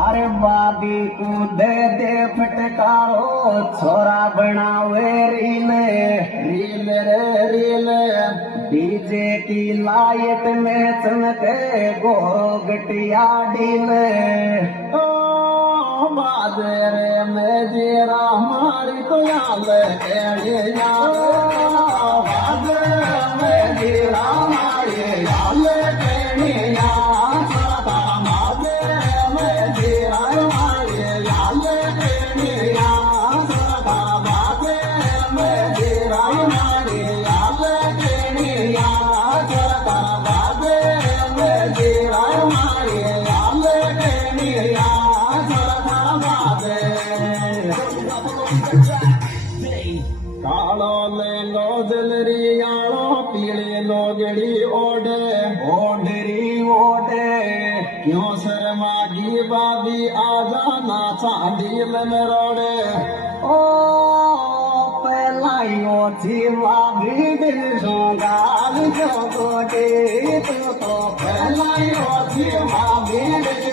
अरे बाबी को दे दे फटकारो छोरा बनावे रील रील रे रील डीजे की लाइट में चमके गोरो गटिया डील ओ बाजे रे मैं जीरा हमारी तो याद केड़िया बाजे मैं जीरा हमारी याद केड़िया कालो लेंगो जलरियालो पीले लोगड़ी ओडे ओडरी ओडे क्यों शर्मागी बाबी आजा नाचा दिल में रोडे ओ पहलाइयो थी बाबी दिल सोगाल जो गोडे तो पहलाइयो थी बाबी दिल